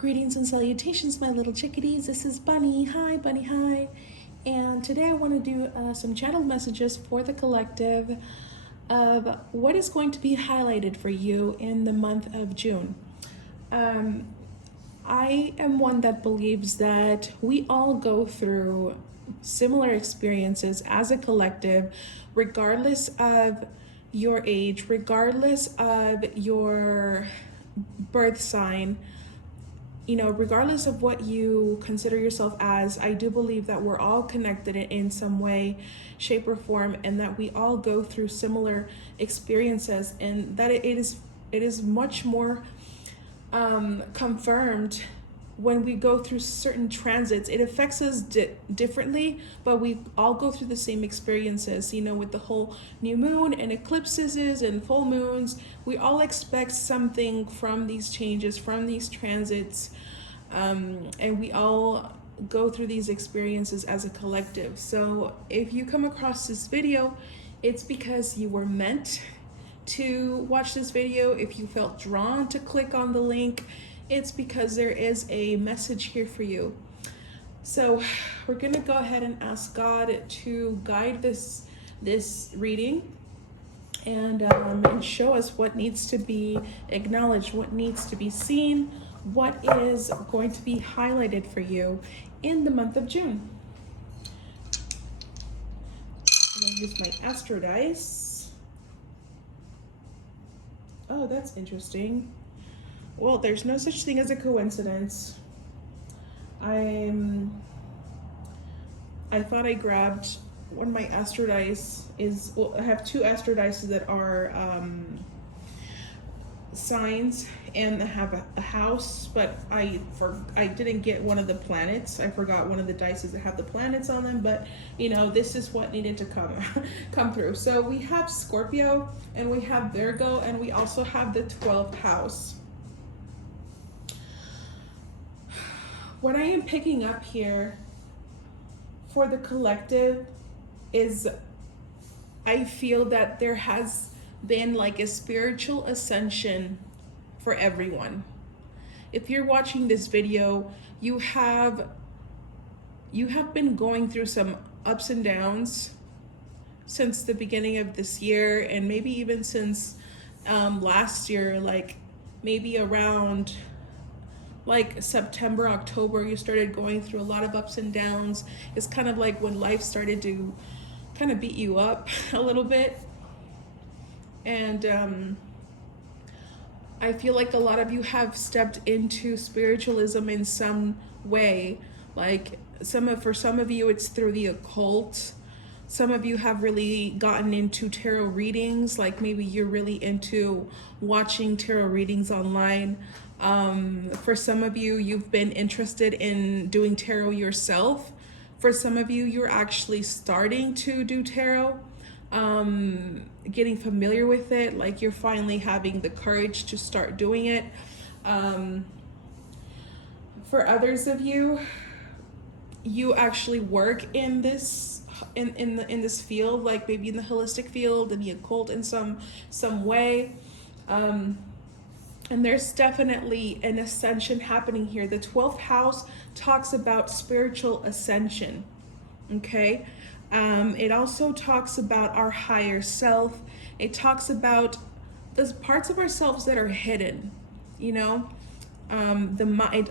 Greetings and salutations, my little chickadees. This is Bunny. Hi, Bunny. Hi. And today I want to do some channeled messages for the collective of what is going to be highlighted for you in the month of June. I am one that believes that we all go through similar experiences as a collective, regardless of your age, regardless of your birth sign, regardless of what you consider yourself as. I do believe that we're all connected in some way, shape, or form, and that we all go through similar experiences, and that it is much more confirmed when we go through certain transits. It affects us differently, but we all go through the same experiences. With the whole new moon and eclipses and full moons, we all expect something from these changes, from these transits, and we all go through these experiences as a collective. So if you come across this video, it's because you were meant to watch this video. If you felt drawn to click on the link, it's because there is a message here for you. So we're gonna go ahead and ask God to guide this reading and show us what needs to be acknowledged, what needs to be seen, what is going to be highlighted for you in the month of June. I'm gonna use my Astro dice. Oh, that's interesting. Well, there's no such thing as a coincidence. I thought I grabbed one of my Astro dice. I have two Astro dice that are signs, and I have a house, but I didn't get one of the planets. I forgot one of the dice that have the planets on them, but this is what needed to come through. So we have Scorpio, and we have Virgo, and we also have the 12th house. What I am picking up here for the collective is I feel that there has been like a spiritual ascension for everyone. If you're watching this video, you have been going through some ups and downs since the beginning of this year, and maybe even since last year, like maybe around like September, October, you started going through a lot of ups and downs. It's kind of like when life started to kind of beat you up a little bit. And I feel like a lot of you have stepped into spiritualism in some way. Like for some of you, it's through the occult. Some of you have really gotten into tarot readings. Like maybe you're really into watching tarot readings online. For some of you, you've been interested in doing tarot yourself. For some of you, you're actually starting to do tarot, getting familiar with it, like you're finally having the courage to start doing it. For others of you, you actually work in this this field, like maybe in the holistic field, in the occult in some way. And there's definitely an ascension happening here. The 12th house talks about spiritual ascension, okay? It also talks about our higher self. It talks about those parts of ourselves that are hidden, it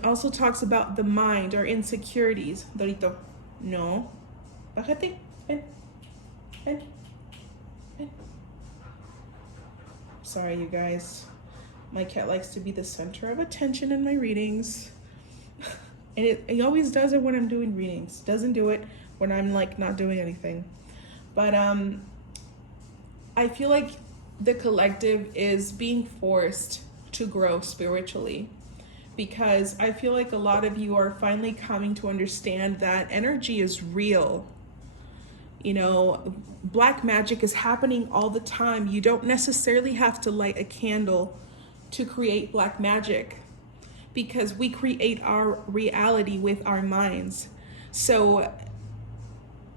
also talks about the mind, our insecurities. Dorito, no. Bájate, ven. Sorry, you guys. My cat likes to be the center of attention in my readings. And it always does it when I'm doing readings. Doesn't do it when I'm like not doing anything. But I feel like the collective is being forced to grow spiritually, because I feel like a lot of you are finally coming to understand that energy is real. Black magic is happening all the time. You don't necessarily have to light a candle to create black magic, because we create our reality with our minds. So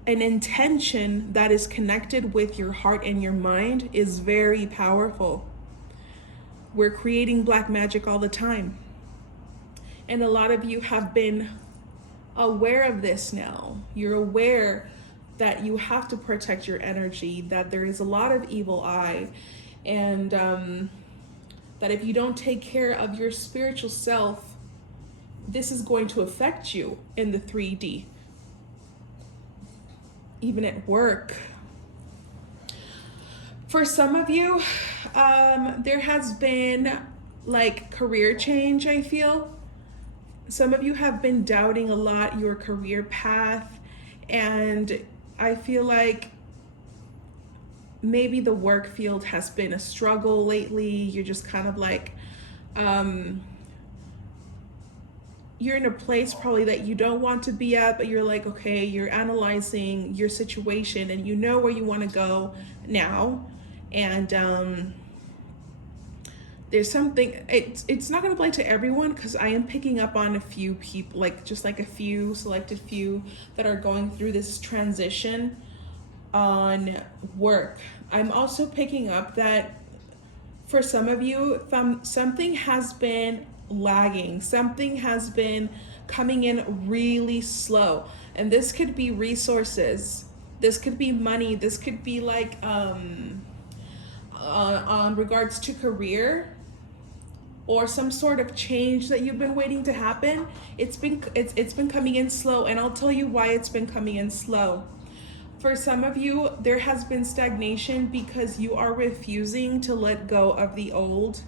an intention that is connected with your heart and your mind is very powerful. We're creating black magic all the time. And a lot of you have been aware of this now. You're aware that you have to protect your energy, that there is a lot of evil eye, and that if you don't take care of your spiritual self, this is going to affect you in the 3D. Even at work. For some of you, there has been like career change, I feel. Some of you have been doubting a lot your career path, and I feel like maybe the work field has been a struggle lately. You're just kind of like, you're in a place probably that you don't want to be at, but you're like, okay, you're analyzing your situation and you know where you want to go now. And there's something, it's not going to apply to everyone, because I am picking up on a few people, like just like a few selected few that are going through this transition on work. I'm also picking up that for some of you, something has been lagging, something has been coming in really slow, and this could be resources, this could be money, this could be like on regards to career, or some sort of change that you've been waiting to happen. It's been coming in slow, and I'll tell you why it's been coming in slow. For some of you, there has been stagnation because you are refusing to let go of the old.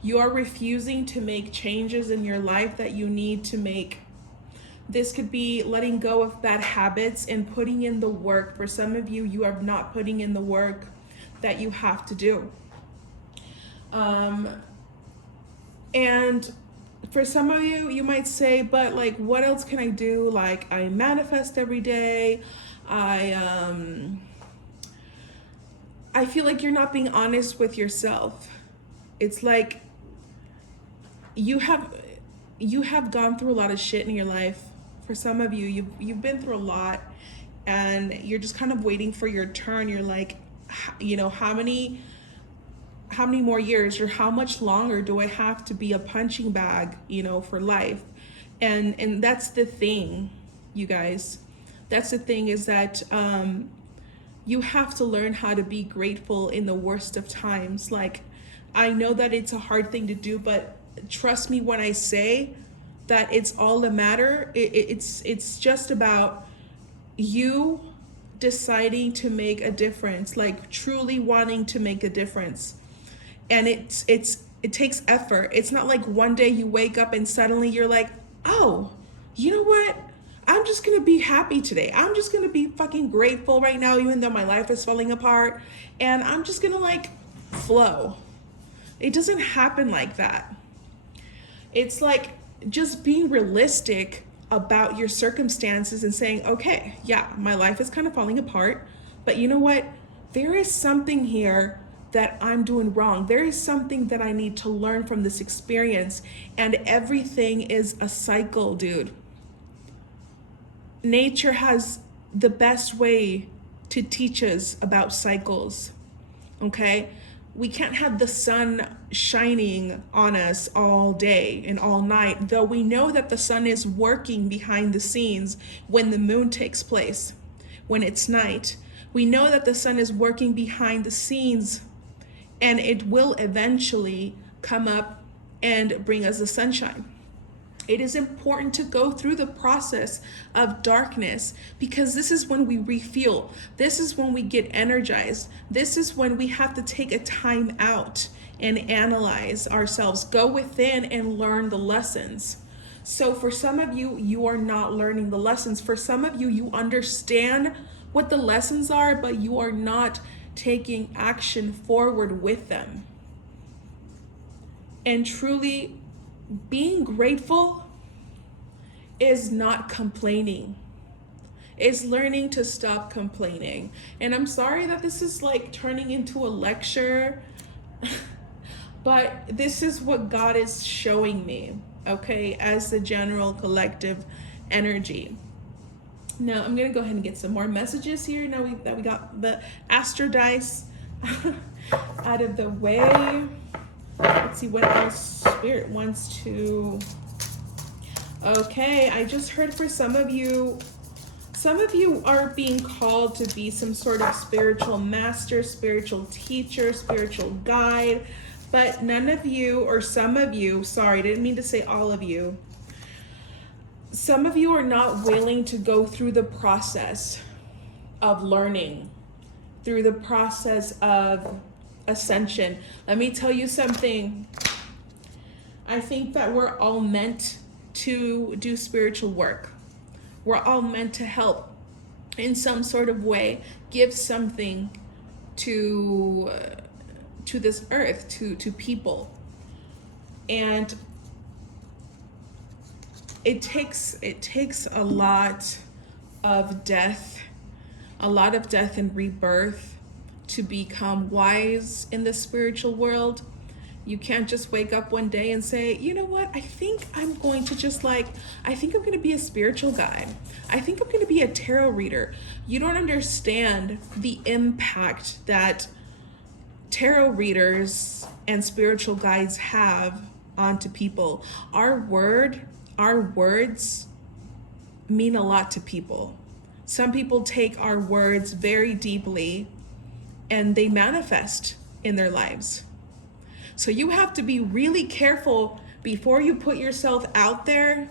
You are refusing to make changes in your life that you need to make. This could be letting go of bad habits and putting in the work. For some of you, you are not putting in the work that you have to do. And for some of you, you might say, but like, what else can I do? Like, I manifest every day. I feel like you're not being honest with yourself. It's like you have gone through a lot of shit in your life. For some of you, you've been through a lot, and you're just kind of waiting for your turn. You're like, you know, how many more years, or how much longer do I have to be a punching bag, you know, for life? And that's the thing, you guys. That's the thing, is that you have to learn how to be grateful in the worst of times. Like, I know that it's a hard thing to do, but trust me when I say that it's all a matter. It's just about you deciding to make a difference, like truly wanting to make a difference. And it takes effort. It's not like one day you wake up and suddenly you're like, oh, you know what? I'm just gonna be happy today. I'm just gonna be fucking grateful right now, even though my life is falling apart. And I'm just gonna like flow. It doesn't happen like that. It's like just being realistic about your circumstances and saying, okay, yeah, my life is kind of falling apart, but you know what? There is something here that I'm doing wrong. There is something that I need to learn from this experience, and everything is a cycle, dude. Nature has the best way to teach us about cycles, okay? We can't have the sun shining on us all day and all night, though we know that the sun is working behind the scenes when the moon takes place, when it's night. We know that the sun is working behind the scenes, and it will eventually come up and bring us the sunshine. It is important to go through the process of darkness, because this is when we refuel. This is when we get energized. This is when we have to take a time out and analyze ourselves, go within and learn the lessons. So for some of you, you are not learning the lessons. For some of you, you understand what the lessons are, but you are not taking action forward with them. And truly, being grateful is not complaining. It's learning to stop complaining. And I'm sorry that this is like turning into a lecture, but this is what God is showing me, okay, as the general collective energy. Now I'm gonna go ahead and get some more messages here now that we got the Astro Dice out of the way. Let's see what else Spirit wants to Okay, I just heard for some of you are being called to be some sort of spiritual master, spiritual teacher, spiritual guide, but none of you, or some of you, sorry, I didn't mean to say all of you, some of you are not willing to go through the process of learning, through the process of ascension. Let me tell you something. I think that we're all meant to do spiritual work. We're all meant to help in some sort of way, give something to this earth, to people. And it takes a lot of death and rebirth to become wise in the spiritual world. You can't just wake up one day and say, you know what, I think I'm going to be a spiritual guide. I think I'm going to be a tarot reader. You don't understand the impact that tarot readers and spiritual guides have onto people. Our words mean a lot to people. Some people take our words very deeply and they manifest in their lives. So you have to be really careful before you put yourself out there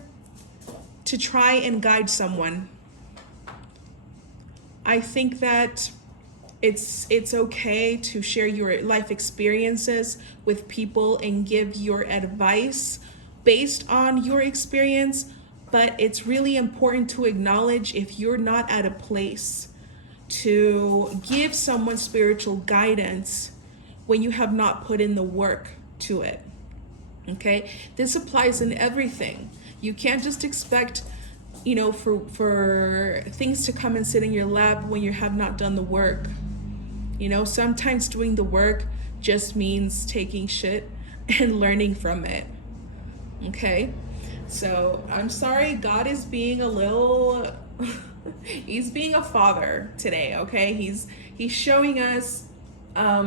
to try and guide someone. I think that it's okay to share your life experiences with people and give your advice based on your experience, but it's really important to acknowledge if you're not at a place to give someone spiritual guidance when you have not put in the work to it. Okay, this applies in everything. You can't just expect, for things to come and sit in your lap when you have not done the work. Sometimes doing the work just means taking shit and learning from it. Okay, so I'm sorry, God is being a little he's being a father today. Okay, he's showing us a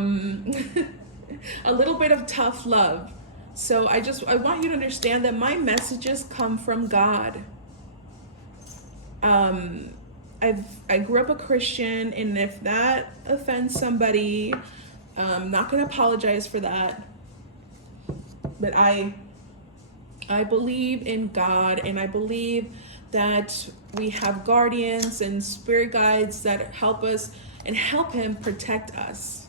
little bit of tough love. So I want you to understand that my messages come from God. I grew up a Christian, and if that offends somebody, I'm not going to apologize for that. But I believe in God, and I believe that we have guardians and spirit guides that help us and help him protect us,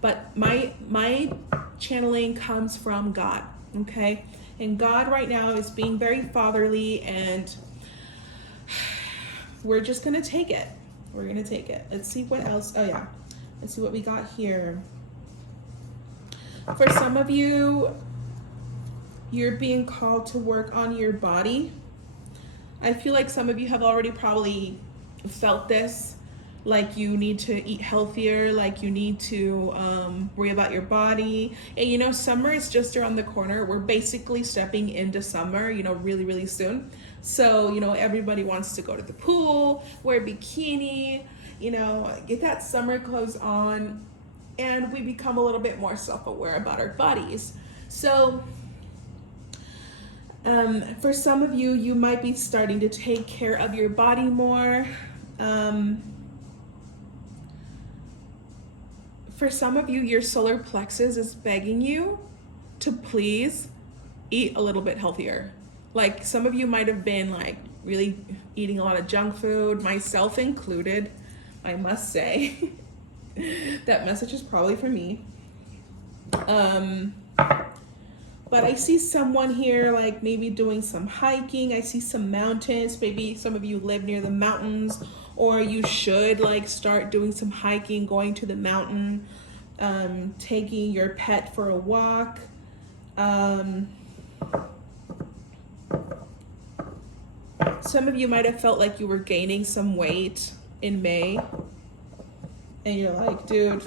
But my channeling comes from God, okay? And God right now is being very fatherly, and we're just gonna take it. We're gonna take it. Let's see what else. Oh yeah, let's see what we got here. For some of you, you're being called to work on your body. I feel like some of you have already probably felt this. Like you need to eat healthier, like you need to worry about your body. And summer is just around the corner. We're basically stepping into summer, really, really soon. So, everybody wants to go to the pool, wear a bikini, get that summer clothes on, and we become a little bit more self-aware about our bodies. So, for some of you, you might be starting to take care of your body more. For some of you, your solar plexus is begging you to please eat a little bit healthier. Like some of you might have been like really eating a lot of junk food, myself included, I must say. That message is probably for me. But I see someone here like maybe doing some hiking. I see some mountains. Maybe some of you live near the mountains, or you should like start doing some hiking, going to the mountain, taking your pet for a walk. Some of you might have felt like you were gaining some weight in May, and you're like, dude,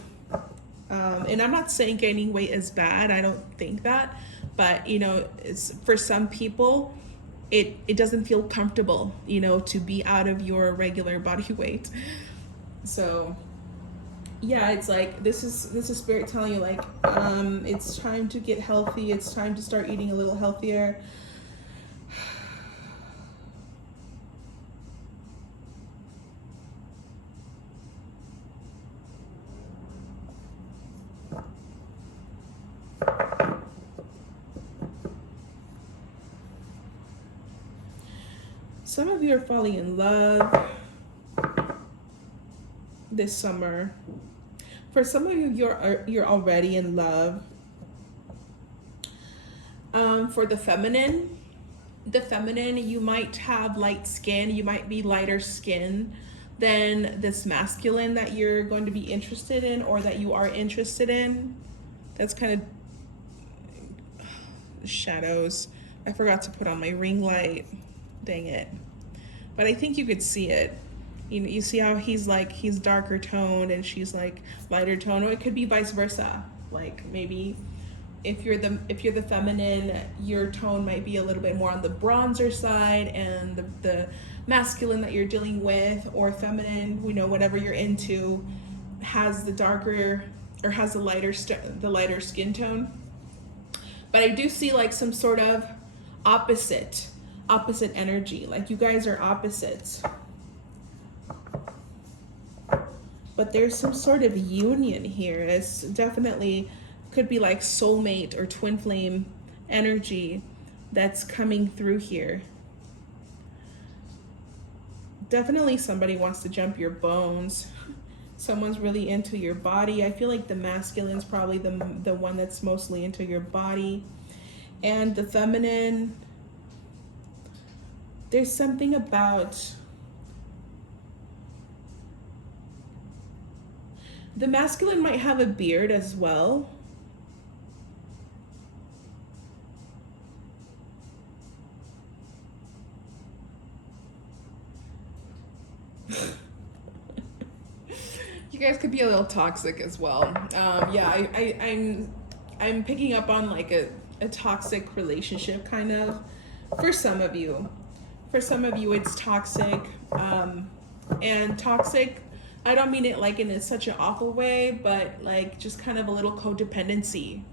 and I'm not saying gaining weight is bad. I don't think that. But, it's, for some people, it doesn't feel comfortable, to be out of your regular body weight. So, yeah, it's like, this is spirit telling you, like, it's time to get healthy. It's time to start eating a little healthier. Some of you are falling in love this summer. For some of you, you're already in love. For the feminine, you might have light skin. You might be lighter skin than this masculine that you're going to be interested in, or that you are interested in. That's kind of shadows. I forgot to put on my ring light. Dang it. But I think you could see it. You see how he's darker toned and she's like lighter toned, or it could be vice versa. Like maybe if you're the feminine, your tone might be a little bit more on the bronzer side, and the masculine that you're dealing with, or feminine, whatever you're into, has the darker, or has the lighter skin tone. But I do see like some sort of opposite energy, like you guys are opposites. But there's some sort of union here. It's definitely could be like soulmate or twin flame energy that's coming through here. Definitely somebody wants to jump your bones. Someone's really into your body. I feel like the masculine's probably the one that's mostly into your body. And the feminine, there's something about the masculine might have a beard as well. You guys could be a little toxic as well. Yeah, I'm picking up on like a toxic relationship kind of for some of you. For some of you, it's toxic. And toxic, I don't mean it like in such an awful way, but like just kind of a little codependency.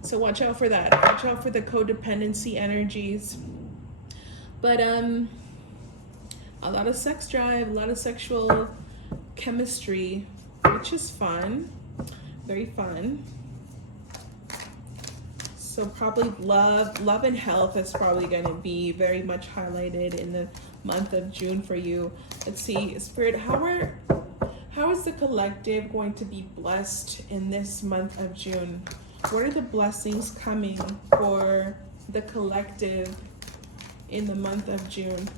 So watch out for that. Watch out for the codependency energies. But a lot of sex drive, a lot of sexual chemistry, which is fun, very fun. So probably love and health is probably going to be very much highlighted in the month of June for you. Let's see, Spirit, how is the collective going to be blessed in this month of June? What are the blessings coming for the collective in the month of June?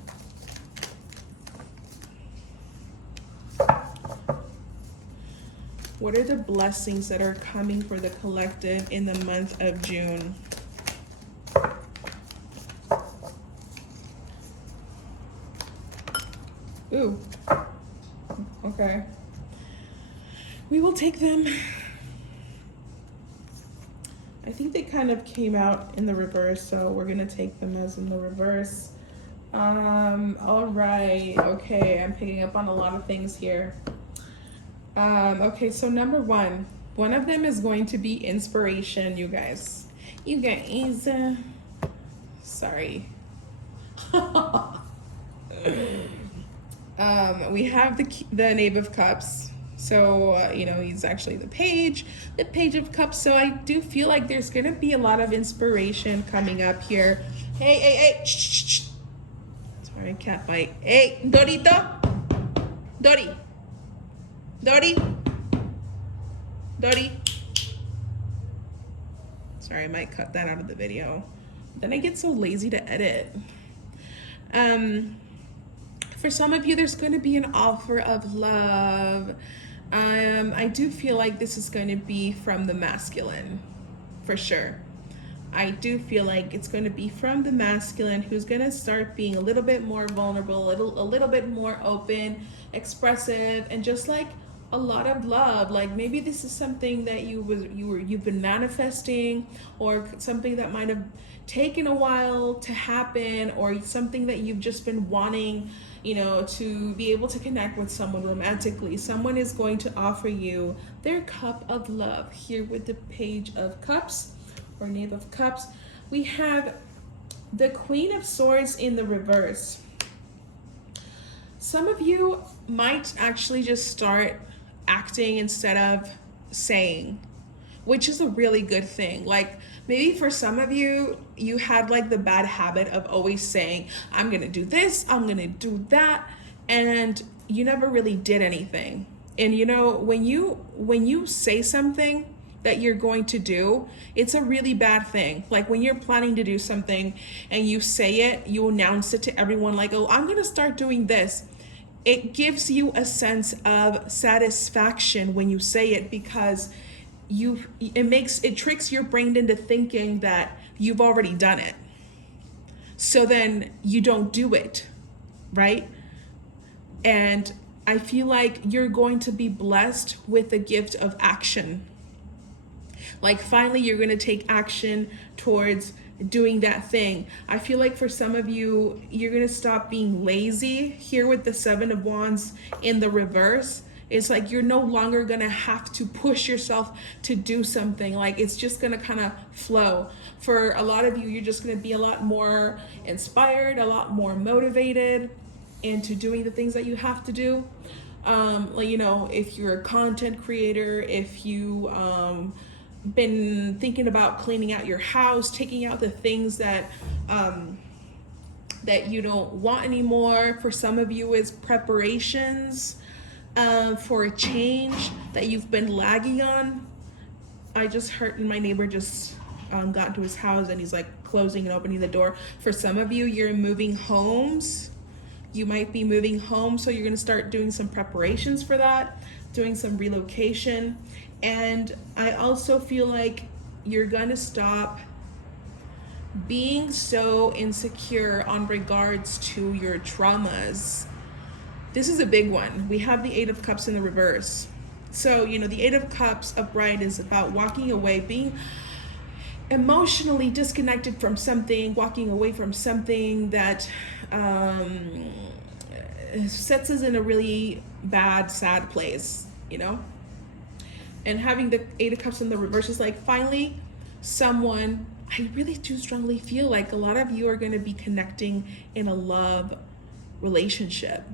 What are the blessings that are coming for the collective in the month of June? Ooh. Okay. We will take them. I think they kind of came out in the reverse, so we're gonna take them as in the reverse. All right. Okay, I'm picking up on a lot of things here. Okay, so number one of them is going to be inspiration, you guys. Sorry. We have the Knave of Cups. So, he's actually the Page of Cups. So I do feel like there's going to be a lot of inspiration coming up here. Hey, shh. Sorry, cat bite. Hey, Dorito. Dori. Sorry, I might cut that out of the video. Then I get so lazy to edit. For some of you, there's going to be an offer of love. I do feel like this is going to be from the masculine, for sure. I do feel like it's going to be from the masculine, who's going to start being a little bit more vulnerable, a little bit more open, expressive, and just like a lot of love. Like maybe this is something that you've been manifesting, or something that might have taken a while to happen, or something that you've just been wanting, to be able to connect with someone romantically. Someone is going to offer you their cup of love here with the Page of Cups or Knave of Cups. We have the Queen of Swords in the reverse. Some of you might actually just start acting instead of saying, which is a really good thing. Like maybe for some of you, you had like the bad habit of always saying, I'm gonna do this, I'm gonna do that, and you never really did anything. And you know, when you say something that you're going to do, it's a really bad thing. Like when you're planning to do something and you say it, you announce it to everyone like, oh, I'm gonna start doing this. It gives you a sense of satisfaction when you say it, because it tricks your brain into thinking that you've already done it. So then you don't do it, right? And I feel like you're going to be blessed with the gift of action. Like finally you're going to take action towards doing that thing. I feel like for some of you, you're going to stop being lazy here with the 7 of Wands in the reverse. It's like you're no longer going to have to push yourself to do something. Like it's just going to kind of flow. For a lot of you, you're just going to be a lot more inspired, a lot more motivated into doing the things that you have to do. Like, you know, if you're a content creator, if you been thinking about cleaning out your house, taking out the things that that you don't want anymore. For some of you, it's preparations for a change that you've been lagging on. I just heard my neighbor just got into his house and he's like closing and opening the door. For some of you, you're moving homes. You might be moving home, so you're going to start doing some preparations for that, doing some relocation. And I also feel like you're going to stop being so insecure on regards to your traumas. This is a big one. We have the 8 of Cups in the reverse. So, you know, the 8 of Cups upright is about walking away, being emotionally disconnected from something, walking away from something that sets us in a really bad, sad place, you know? And having the 8 of Cups in the reverse is like finally someone, I really do strongly feel like a lot of you are going to be connecting in a love relationship.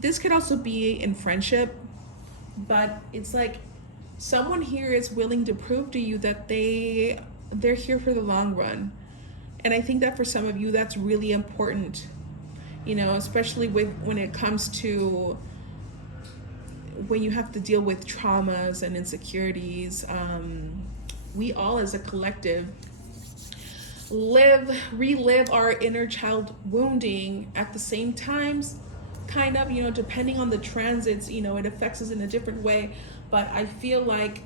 This could also be in friendship, but it's like someone here is willing to prove to you that they're here for the long run. And I think that for some of you, that's really important, you know, especially when it comes to when you have to deal with traumas and insecurities. We all as a collective relive our inner child wounding at the same times, kind of, you know, depending on the transits, you know, it affects us in a different way. But I feel like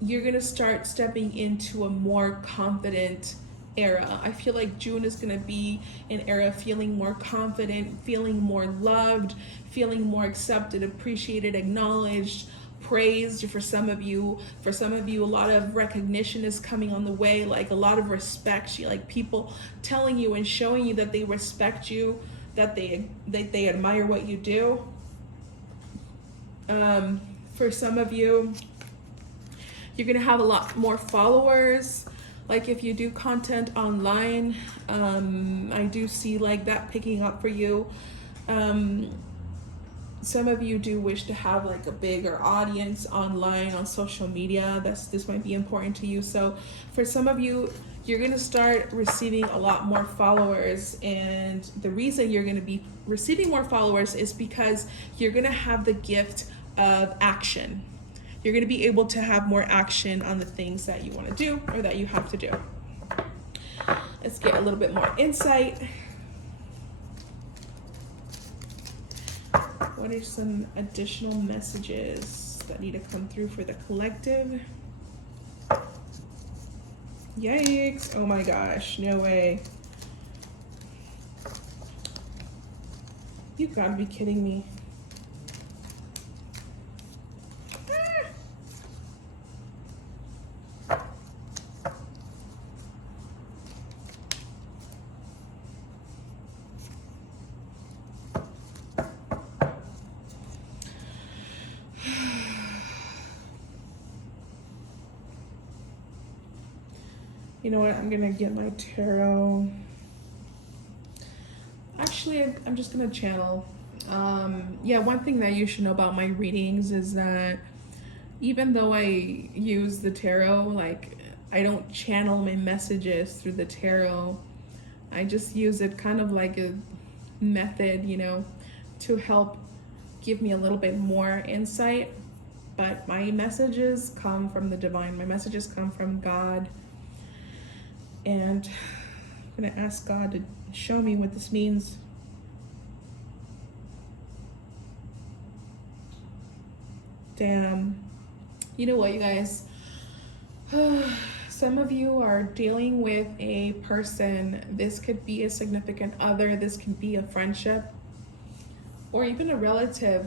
you're gonna start stepping into a more confident era. I feel like June is gonna be an era feeling more confident, feeling more loved, feeling more accepted, appreciated, acknowledged, praised. For some of you, a lot of recognition is coming on the way, like a lot of respect. Like people telling you and showing you that they respect you, that they admire what you do. For some of you, you're gonna have a lot more followers. Like if you do content online, I do see like that picking up for you. Some of you do wish to have like a bigger audience online on social media. This might be important to you. So for some of you, you're going to start receiving a lot more followers. And the reason you're going to be receiving more followers is because you're going to have the gift of action. You're going to be able to have more action on the things that you want to do or that you have to do. Let's get a little bit more insight. What are some additional messages that need to come through for the collective? Yikes. Oh my gosh. No way. You gotta be kidding me. You know what? I'm gonna get my tarot. Actually, I'm just gonna channel. Yeah, one thing that you should know about my readings is that Even though I use the tarot, like I don't channel my messages through the tarot. I just use it kind of like a method, to help give me a little bit more insight. But my messages come from the divine. My messages come from God. And I'm going to ask God to show me what this means. Damn. You know what, you guys? Some of you are dealing with a person. This could be a significant other. This could be a friendship or even a relative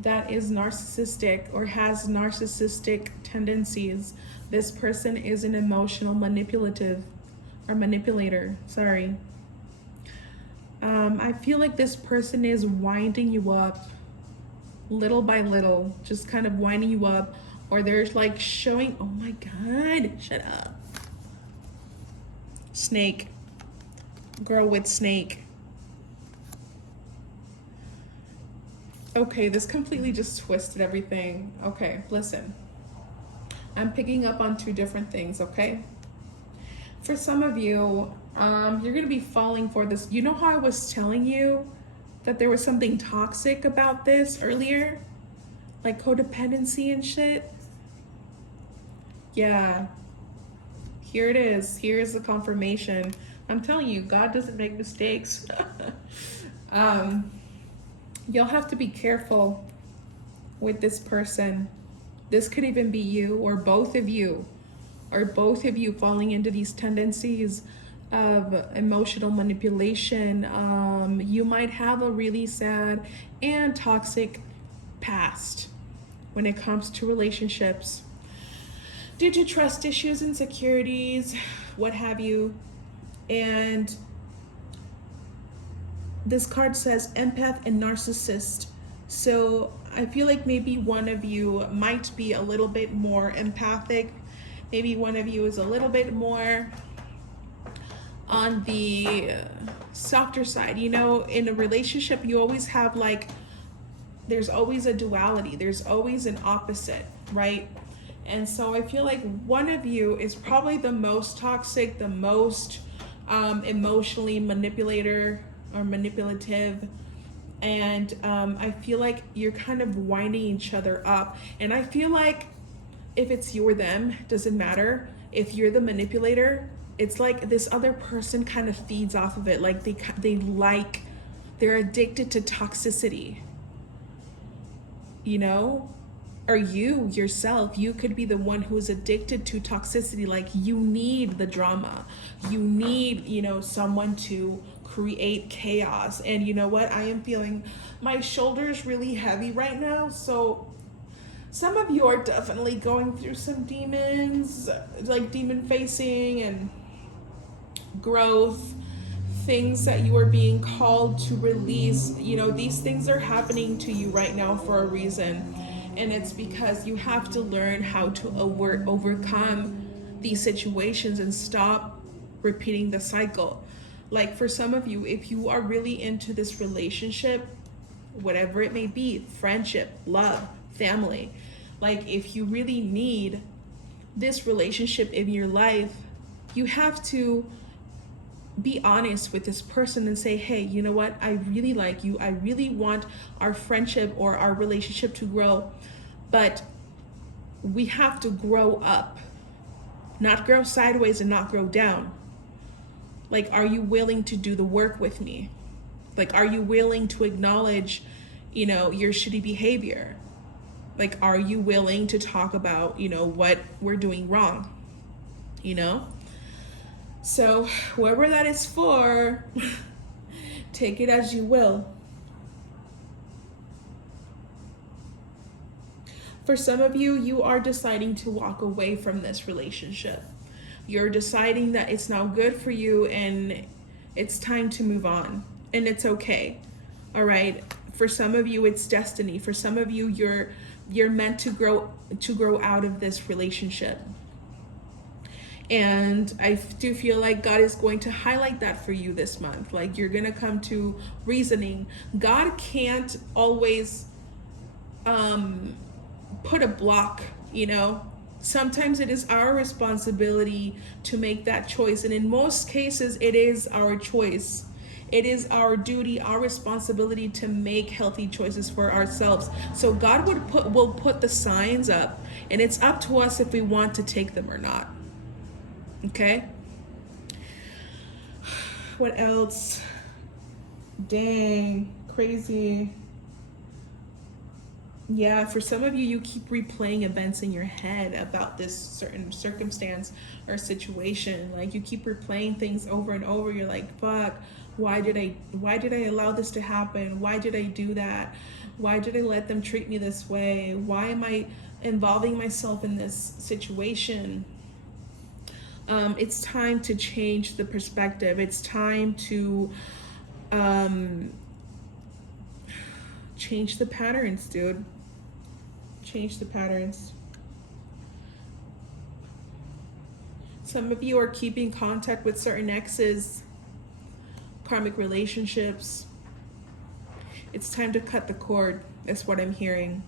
that is narcissistic or has narcissistic tendencies. This person is an emotional manipulator. Sorry. I feel like this person is winding you up little by little, just kind of winding you up, or they're like showing, oh my God, shut up. Snake. Girl with snake. Okay, this completely just twisted everything. Okay, listen. I'm picking up on two different things, okay? For some of you, you're gonna be falling for this. You know how I was telling you that there was something toxic about this earlier? Like codependency and shit? Yeah. Here it is. Here's the confirmation. I'm telling you, God doesn't make mistakes. You'll have to be careful with this person. This could even be you or both of you. Are both of you falling into these tendencies of emotional manipulation? You might have a really sad and toxic past when it comes to relationships due to trust issues, insecurities, what have you. And this card says empath and narcissist. So I feel like maybe one of you might be a little bit more empathic. Maybe one of you is a little bit more on the softer side. In a relationship, you always have there's always a duality. There's always an opposite, right? And so I feel like one of you is probably the most toxic, the most emotionally manipulative. And I feel like you're kind of winding each other up. And I feel like if it's you or them, doesn't matter. If you're the manipulator, it's like this other person kind of feeds off of it. Like they're addicted to toxicity. Or you yourself, you could be the one who's addicted to toxicity. Like you need the drama. You need, someone to create chaos. And you know what? I am feeling my shoulders really heavy right now. So some of you are definitely going through some demons, like demon facing and growth, things that you are being called to release. These things are happening to you right now for a reason. And it's because you have to learn how to overcome these situations and stop repeating the cycle. Like for some of you, if you are really into this relationship, whatever it may be, friendship, love, family, like if you really need this relationship in your life, you have to be honest with this person and say, hey, you know what? I really like you. I really want our friendship or our relationship to grow, but we have to grow up, not grow sideways and not grow down. Like, are you willing to do the work with me? Like, are you willing to acknowledge, your shitty behavior? Like, are you willing to talk about, what we're doing wrong? So whoever that is for, take it as you will. For some of you, you are deciding to walk away from this relationship. You're deciding that it's now good for you and it's time to move on. And it's okay. All right. For some of you, it's destiny. For some of you, you're meant to grow out of this relationship. And I do feel like God is going to highlight that for you this month. Like you're going to come to reasoning. God can't always put a block You know, sometimes it is our responsibility to make that choice, and in most cases it is our choice. It is our duty, our responsibility to make healthy choices for ourselves. So God will put the signs up, and it's up to us if we want to take them or not. Okay? What else? Dang, crazy. Yeah, for some of you, you keep replaying events in your head about this certain circumstance or situation. Like you keep replaying things over and over. You're like, fuck, why did I allow this to happen? Why did I do that? Why did I let them treat me this way? Why am I involving myself in this situation? It's time to change the perspective. It's time to change the patterns, dude. Change the patterns. Some of you are keeping contact with certain exes, karmic relationships. It's time to cut the cord. That's what I'm hearing.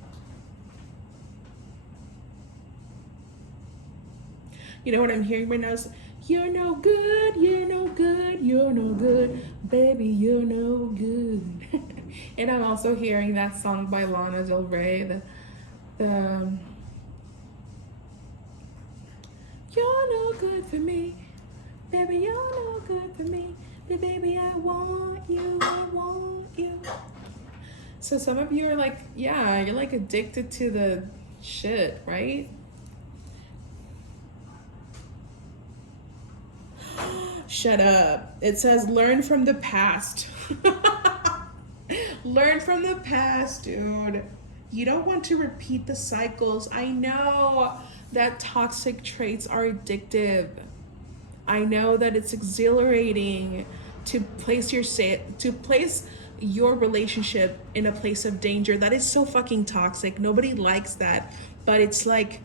You know what I'm hearing right now is, you're no good, you're no good, you're no good, baby, you're no good. And I'm also hearing that song by Lana Del Rey, the you're no good for me, baby, you're no good for me, but baby, I want you, I want you. So some of you are like, yeah, you're like addicted to the shit, right? Shut up. It says learn from the past. Learn from the past, dude. You don't want to repeat the cycles. I know that toxic traits are addictive. I know that it's exhilarating to place your relationship in a place of danger. That is so fucking toxic. Nobody likes that. But it's like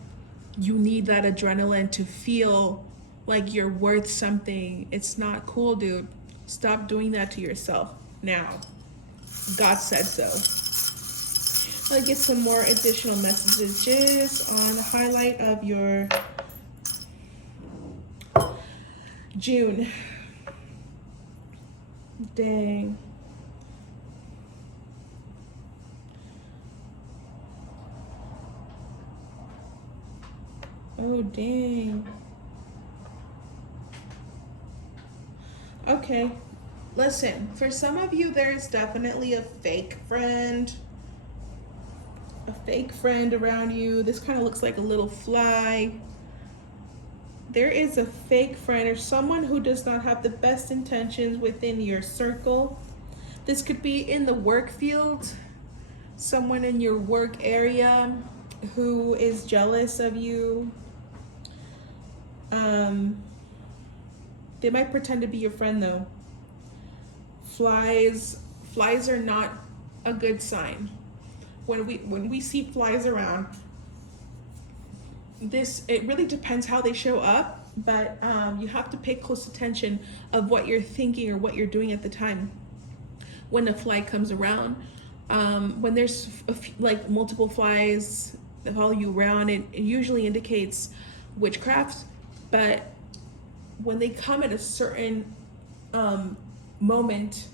you need that adrenaline to feel like you're worth something. It's not cool, dude. Stop doing that to yourself now. God said so. I'll get some more additional messages on the highlight of your June. Dang. Oh, dang. Okay, listen, for some of you, there's definitely a fake friend around you. This kind of looks like a little fly. There is a fake friend or someone who does not have the best intentions within your circle. This could be in the work field, someone in your work area who is jealous of you. They might pretend to be your friend though. Flies are not a good sign. When we see flies around, it really depends how they show up, but you have to pay close attention of what you're thinking or what you're doing at the time when a fly comes around. When there's like multiple flies that follow you around, it usually indicates witchcraft. But when they come at a certain moment,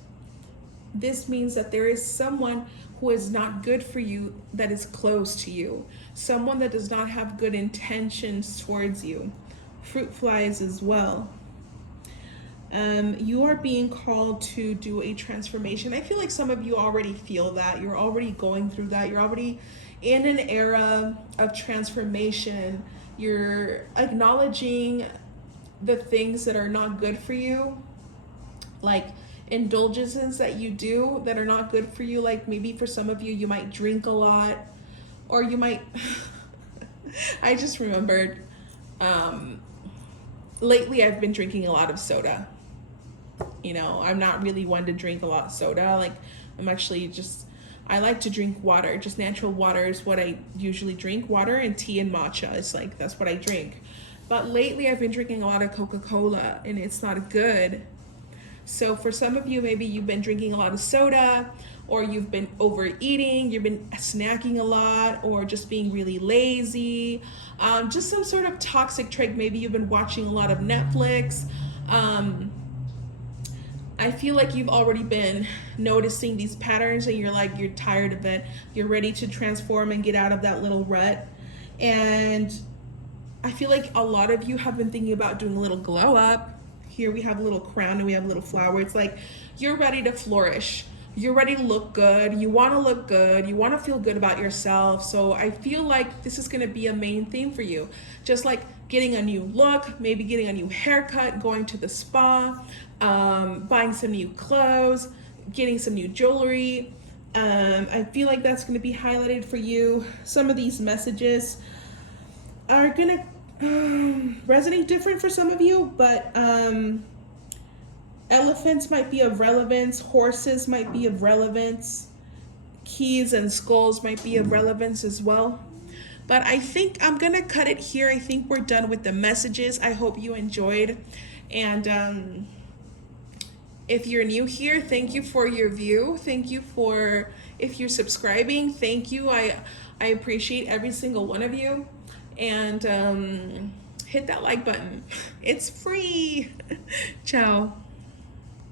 this means that there is someone who is not good for you that is close to you, someone that does not have good intentions towards you. Fruit flies as well. You are being called to do a transformation. I feel like some of you already feel that. You're already going through that. You're already in an era of transformation. You're acknowledging the things that are not good for you, like indulgences that you do that are not good for you. Like maybe for some of you, you might drink a lot, or you might I just remembered lately I've been drinking a lot of soda. You know, I'm not really one to drink a lot of soda. Like I like to drink water. Just natural water is what I usually drink. Water and tea and matcha. It's like, that's what I drink. But lately I've been drinking a lot of Coca-Cola, and it's not good. So for some of you, maybe you've been drinking a lot of soda, or you've been overeating, you've been snacking a lot, or just being really lazy, just some sort of toxic trait. Maybe you've been watching a lot of Netflix. I feel like you've already been noticing these patterns and you're tired of it. You're ready to transform and get out of that little rut. And I feel like a lot of you have been thinking about doing a little glow up. Here we have a little crown and we have a little flower. It's like you're ready to flourish. You're ready to look good. You want to look good. You want to feel good about yourself. So I feel like this is going to be a main theme for you. Just like getting a new look, maybe getting a new haircut, going to the spa, buying some new clothes, getting some new jewelry. I feel like that's going to be highlighted for you. Some of these messages are going to resonate different for some of you, but elephants might be of relevance, horses might be of relevance, keys and skulls might be of relevance as well. But I think I'm gonna cut it here. I think we're done with the messages. I hope you enjoyed. And if you're new here, thank you for your view. Thank you for, if you're subscribing, thank you. I appreciate every single one of you. And hit that like button. It's free. Ciao.